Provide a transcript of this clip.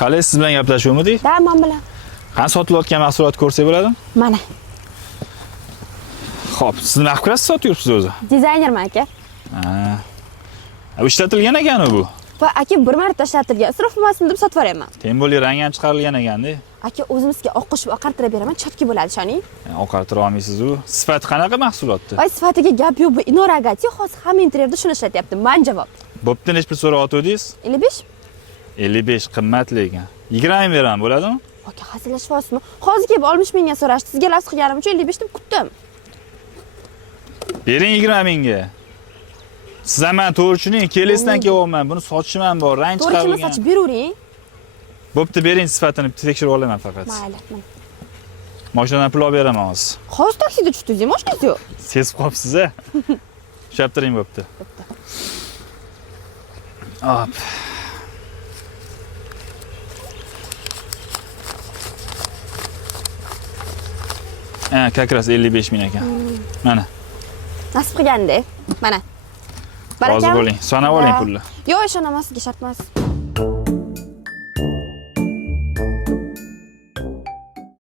Qalay, siz bilan gaplashuvmidik? Da, men bilan. Qani sotilayotgan mahsulotni ko'rsak bo'ladimi? Mana. Xo'p, siz nima qilib turasiz sotyapsiz o'zi? Dizaynerman aka. Ha. Ishlatilgan ekan bu. Va aka bir marta ishlatilgan. Isrof bo'lmasin deb sotib yuboraman. Temboli rangi ham chiqarilgan ekanda. Aka o'zimizga oqqush oqartirib beraman, chotki bo'ladi, ishoning. Oqartira olmaysiz u. Sifati qanaqa mahsulotni? Voy, sifatiga gap yo'q, bu inoragati, hozir hamma interyerda shuni ishlatyapti. Men javob. Bo'pti, nech pul so'rayotdingiz? 55. 55 qimmat lekin. 20 ming beraman, bo'ladimi? Aka, hazillashyapsizmi? Hozir kelib 60 mingga so'rashdi. Sizga lafz qilganim uchun 55 deb kutdim. Bering 20 mingga. Siz ham men to'g'ri tushuning, kelesdan kelyapman. Buni sotishim ham bor, rang To'g'ri chiqarilgan. sochib beravering. Bo'pti, bering sifatini tekshirib olaman faqat. Mayli. Mashinadan pul olib beraman hozir. Hozir taksida tushdingiz, mashinangiz yo'q. Sezib qolibsiz-a? Ushlab turing bo'pti. Hop. Как раз 55 ming ekan. Mana. Nasib qilganda. Mana. Rozi bo'ling. Sanab oling pulni. Yo'q, ishonaman, sizga shart emas.